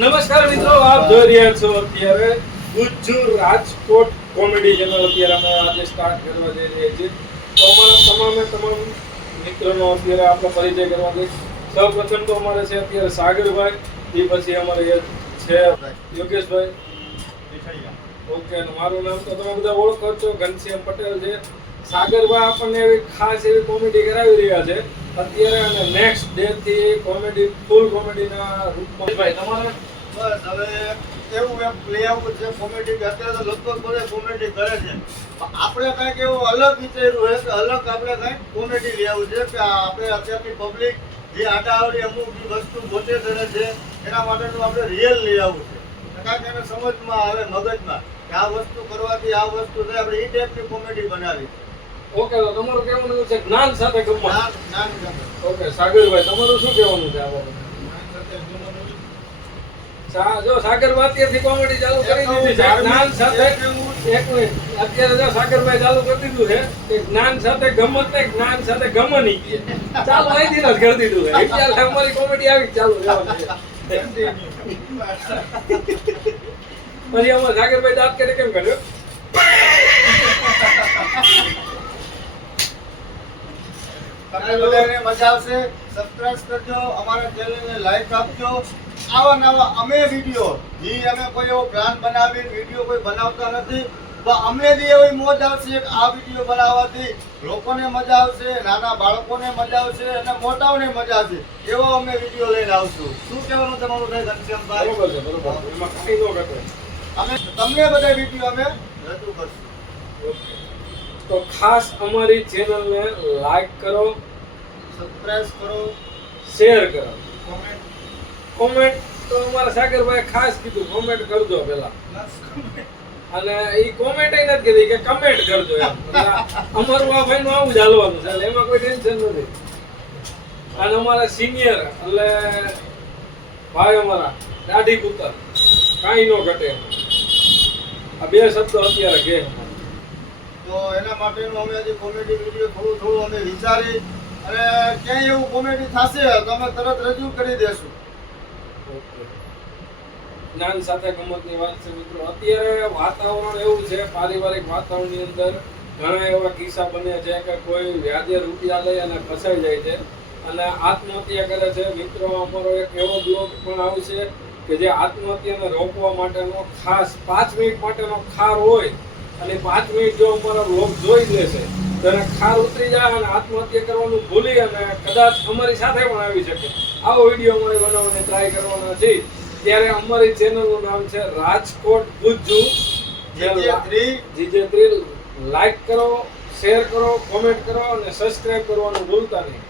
નમસ્કાર મિત્રો, આપ જોઈ રહ્યા છો અત્યારે ગુજ્જુ રાજકોટ કોમેડી ચેનલ. અત્યારે અમે આજે સ્ટાર્ટ કરવા જઈ રહ્યા છીએ. તો અમારા તમામ મિત્રોનો અત્યારે આપણે પરિચય કરવા દઈએ. સૌપ્રથમ તો અમારે છે અત્યારે સાગરભાઈ, એ પછી અમારે છે યોગેશભાઈ. ઓકે, અને મારું નામ તો તમે બધા ઓળખો છો, ઘનશ્યામ પટેલ છે. સાગરભાઈ આપણને એવી ખાસ એવી કોમેડી કરાવી રહ્યા છે અત્યારે, અને નેક્સ્ટ ડે થી કોમેડી ફૂલ કોમેડીના રૂપમાં. ભાઈ તમારે બસ હવે એવું એમ લઈ આવવું છે કોમેડી. અત્યારે તો લગભગ બધા કોમેડી કરે છે. આપણે કંઈક એવું અલગ વિચાર્યું છે કે અલગ આપણે કંઈક કોમેડી લઈ આવવું છે કે આપણે અત્યારની પબ્લિક જે આડાઅવળી અમુક વસ્તુ પોતે કરે છે એના માટેનું આપણે રિયલ લઈ આવવું છે. કારણ એને સમજમાં આવે, મગજમાં કે આ વસ્તુ કરવાથી આ વસ્તુ થાય. આપણે એ ટાઈપની કોમેડી બનાવી. ઓકે, તો તમારું કહેવાનું છે જ્ઞાન સાથે ગમત. જ્ઞાન ગમે. ઓકે સાગરભાઈ, તમારું શું કહેવાનું છે આ બાબતે? જો સાગરભાઈ અત્યારથી કોમેડી ચાલુ કરી દીધી છે જ્ઞાન સાથે. એક મિનિટ, અત્યારે જો સાગરભાઈ ચાલુ કરી દીધું છે કે જ્ઞાન સાથે ગમત ને જ્ઞાન સાથે ગમની કહે. ચાલુ અહીંથી જ કરી દીધું છે. અત્યારે અમારી કોમેડી આવી ચાલુ રહેવાની છે. પછી અમારે સાગરભાઈ દાંત કાઢે કેમ કાઢ્યો? તમને બધાને મજા આવશે. સબસ્ક્રાઇબ કરજો, અમારા ચેનલને લાઈક આપજો. આવા નવા અમે વિડીયો જે અમે કોઈ એવો પ્લાન બનાવી વિડીયો કોઈ બનાવતા નથી, તો અમને જે એવી મોજ આવશે કે આ વિડીયો બનાવવાથી લોકોને મજા આવશે, નાના બાળકોને મજા આવશે અને મોટાઓને મજા આવશે, એવો અમે વિડીયો લઈને આવશું. શું કહેવાનું તમારું થાય ઘનશ્યામભાઈ? બરોબર છે, બરોબર. એમાં કાંઈ ન ઘટે. અમે તમને બધા વિડીયો અમે રજૂ કરશું. તો ખાસ અમારી ચેનલને લાઈક કરો, સબસ્ક્રાઇબ કરો, શેર કરો, કોમેન્ટ તો અમારા સાગરભાઈ ખાસ કીધું કોમેન્ટ કરજો પેલા. અને એ કોમેન્ટ નથી કીધી કે કમેન્ટ કરજો એમ. અમારું આ ભાઈનું આવું જ હાલવાનું છે, એટલે એમાં કોઈ ટેન્શન નથી. અને અમારા સિનિયર એટલે ભાઈ અમારા દાઢી પુત્ર, કાંઈ ન ઘટે. આ બે શબ્દો અત્યારે કહે. તો એના માટેનું અમે આજે કોમેડી વિડીયો થોડું અમે વિચારી અને ક્યાંય એવું કોમેડી થશે તો અમે તરત રજૂ કરી દેશું. જ્ઞાન સાથે ગમતની વાત છે મિત્રો. અત્યારે વાતાવરણ એવું છે, પારિવારિક વાતાવરણની અંદર ઘણા એવા કિસ્સા બને છે કે કોઈ વ્યાજે રૂપિયા લઈ અને ફસાઈ જાય છે અને આત્મહત્યા કરે છે. મિત્રો, અમારો એક એવો બ્લોગ પણ આવશે કે જે આત્મહત્યાને રોકવા માટેનો ખાસ 5 મિનિટ માટેનો ખાર હોય, અને 5 મિનિટ જો અમારા બ્લોગ જોઈ લેશે તો એને ખાર ઉતરી જાય અને આત્મહત્યા કરવાનું ભૂલી અને કદાચ અમારી સાથે પણ આવી શકે. આવો વિડીયો અમારે બનાવવાની ટ્રાય કરવાના છે. ત્યારે અમારી ચેનલનું નામ છે રાજકોટ ગુજ્જુ GJ3. લાઈક કરો, શેર કરો, કોમેન્ટ કરો અને સબસ્ક્રાઇબ કરવાનું ભૂલતા નહીં.